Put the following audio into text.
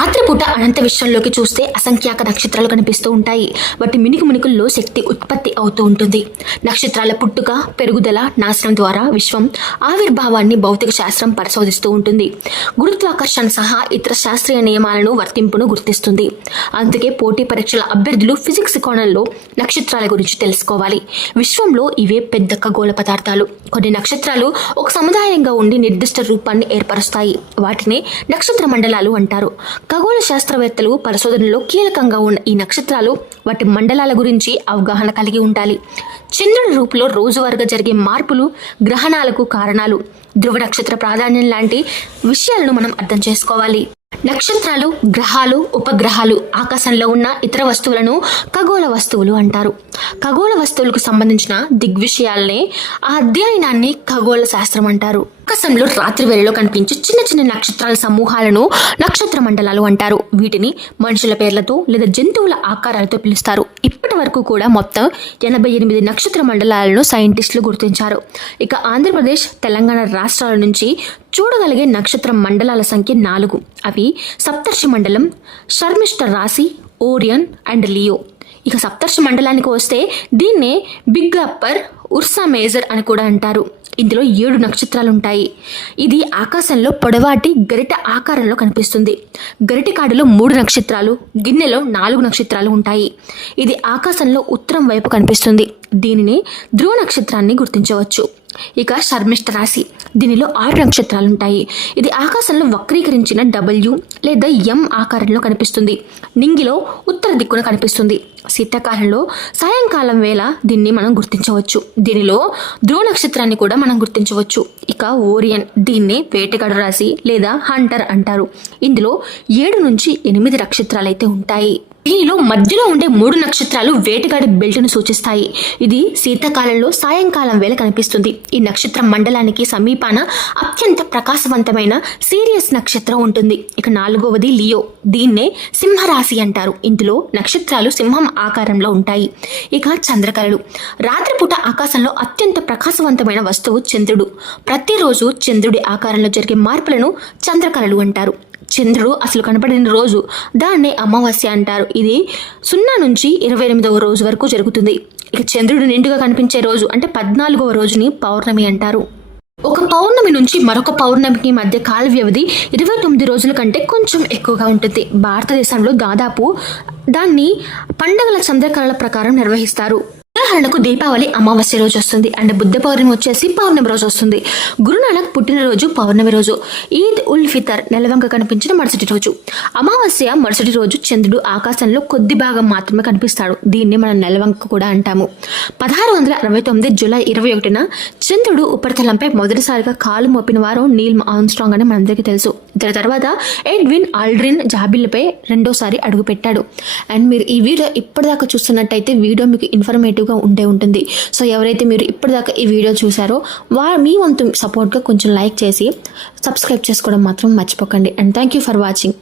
రాత్రిపూట అనంత విశ్వంలోకి చూస్తే అసంఖ్యాక నక్షత్రాలు కనిపిస్తూ ఉంటాయి. వాటి మినుకు మినుకుల్లో శక్తి ఉత్పత్తి అవుతూ ఉంటుంది. నక్షత్రాల పుట్టుక పెరుగుదల నాశనం ద్వారా విశ్వం ఆవిర్భావాన్ని భౌతిక శాస్త్రం పరిశోధిస్తూ ఉంటుంది. గురుత్వాకర్షణ సహా ఇతర శాస్త్రీయ నియమాలను వర్తింపును గుర్తిస్తుంది. అందుకే పోటీ పరీక్షల అభ్యర్థులు ఫిజిక్స్ కోణంలో నక్షత్రాల గురించి తెలుసుకోవాలి. విశ్వంలో ఇవే పెద్ద ఖగోళ పదార్థాలు. కొన్ని నక్షత్రాలు ఒక సముదాయంగా ఉండి నిర్దిష్ట రూపాన్ని ఏర్పరుస్తాయి. వాటిని నక్షత్ర మండలాలు అంటారు. ఖగోళ శాస్త్రవేత్తలు పరిశోధనలో కీలకంగా ఉన్న ఈ నక్షత్రాలు వాటి మండలాల గురించి అవగాహన కలిగి ఉండాలి. చంద్రుడి రూపులో రోజువారీగా జరిగే మార్పులు గ్రహణాలకు కారణాలు ధ్రువ నక్షత్ర ప్రాధాన్యం లాంటి విషయాలను మనం అర్థం చేసుకోవాలి. నక్షత్రాలు గ్రహాలు ఉపగ్రహాలు ఆకాశంలో ఉన్న ఇతర వస్తువులను ఖగోళ వస్తువులు అంటారు. ఖగోళ వస్తువులకు సంబంధించిన దిగ్విషయాలనే ఆ అధ్యయనాన్ని ఖగోళ శాస్త్రం అంటారు. ఆకాశంలో రాత్రి వేళలో కనిపించే చిన్న చిన్న నక్షత్రాల సమూహాలను నక్షత్ర మండలాలు అంటారు. వీటిని మనుషుల పేర్లతో లేదా జంతువుల ఆకారాలతో పిలుస్తారు. ఇప్పటి వరకు కూడా మొత్తం ఎనభై ఎనిమిది నక్షత్ర మండలాలను సైంటిస్టులు గుర్తించారు. ఇక ఆంధ్రప్రదేశ్ తెలంగాణ రాష్ట్రాల నుంచి చూడగలిగే నక్షత్ర మండలాల సంఖ్య నాలుగు. అవి సప్తర్షి మండలం శర్మిష్ట రాశి ఓరియన్ అండ్ లియో. ఇక సప్తర్షి మండలానికి వస్తే దీన్నే బిగ్ అప్పర్ ఉర్సా మేజర్ అని కూడా అంటారు. ఇందులో ఏడు నక్షత్రాలు ఉంటాయి ఇది ఆకాశంలో పొడవాటి గరిట ఆకారంలో కనిపిస్తుంది. గరిట కాడులో మూడు నక్షత్రాలు గిన్నెలో నాలుగు నక్షత్రాలు ఉంటాయి. ఇది ఆకాశంలో ఉత్తరం వైపు కనిపిస్తుంది. దీనిని ధ్రువ నక్షత్రాన్ని గుర్తించవచ్చు. ఇక శర్మిష్ట రాశి. దీనిలో ఆరు నక్షత్రాలు ఉంటాయి ఇది ఆకాశంలో వక్రీకరించిన డబ్ల్యూ లేదా ఎం ఆకారంలో కనిపిస్తుంది. నింగిలో ఉత్తర దిక్కున కనిపిస్తుంది. శీతాకాలంలో సాయంకాలం వేళ దీన్ని మనం గుర్తించవచ్చు. దీనిలో ధ్రువ నక్షత్రాన్ని కూడా మనం గుర్తించవచ్చు. ఇక ఓరియన్. దీన్నే వేటగాడు రాశి లేదా హంటర్ అంటారు. ఇందులో ఏడు నుంచి ఎనిమిది నక్షత్రాలు అయితే ఉంటాయి. దీనిలో మధ్యలో ఉండే మూడు నక్షత్రాలు వేటగాడి బెల్ట్ను సూచిస్తాయి. ఇది శీతాకాలంలో సాయంకాలం వేళ కనిపిస్తుంది. ఈ నక్షత్ర మండలానికి సమీపాన అత్యంత ప్రకాశవంతమైన సీరియస్ నక్షత్రం ఉంటుంది. ఇక నాలుగవది లియో. దీన్నే సింహరాశి అంటారు. ఇందులో నక్షత్రాలు సింహం ఆకారంలో ఉంటాయి. ఇక చంద్రకళలు. రాత్రిపూట ఆకాశంలో అత్యంత ప్రకాశవంతమైన వస్తువు చంద్రుడు. ప్రతిరోజు చంద్రుడి ఆకారంలో జరిగే మార్పులను చంద్రకళలు అంటారు. చంద్రుడు అసలు కనపడిన రోజు. దాన్నే అమావాస్య అంటారు. ఇది సున్నా నుంచి ఇరవై ఎనిమిదవ రోజు వరకు జరుగుతుంది. ఇక చంద్రుడు నిండుగా కనిపించే రోజు అంటే పద్నాలుగవ రోజుని పౌర్ణమి అంటారు. ఒక పౌర్ణమి నుంచి మరొక పౌర్ణమికి మధ్య కాల వ్యవధి ఇరవై తొమ్మిది రోజుల కంటే కొంచెం ఎక్కువగా ఉంటుంది. భారతదేశంలో దాదాపు దాన్ని పండగల చంద్రకళల ప్రకారం నిర్వహిస్తారు. ఉదాహరణకు దీపావళి అమావాస్య రోజు వస్తుంది. అండ్ బుద్ధ పౌర్ణమి వచ్చేసి పౌర్ణమి రోజు వస్తుంది. గురునానక్ పుట్టినరోజు పౌర్ణమి రోజు. ఈద్ ఉల్ ఫితర్ నెలవంక కనిపించిన మరుసటి రోజు. అమావాస్య మరుసటి రోజు చంద్రుడు ఆకాశంలో కొద్ది భాగం మాత్రమే కనిపిస్తాడు. దీన్ని మనం నెలవంక కూడా అంటాము. పదహారు వందల అరవై తొమ్మిది జూలై ఇరవై ఒకటిన చంద్రుడు ఉపరితలంపై మొదటిసారిగా కాలు మోపిన వారు నీల్ ఆన్స్ట్రాంగ్ అని మనందరికీ తెలుసు. దాని తర్వాత ఎడ్విన్ ఆల్డ్రిన్ జాబిల్పై రెండోసారి అడుగు పెట్టాడు అండ్ మీరు ఈ వీడియో ఇప్పటిదాకా చూస్తున్నట్టయితే వీడియో మీకు ఇన్ఫర్మేటివ్గా ఉండే ఉంటుంది. సో ఎవరైతే మీరు ఇప్పటిదాకా ఈ వీడియో చూసారో వా మీ వంతు సపోర్ట్గా కొంచెం లైక్ చేసి సబ్స్క్రైబ్ చేసుకోవడం మాత్రం మర్చిపోకండి. And thank you for watching.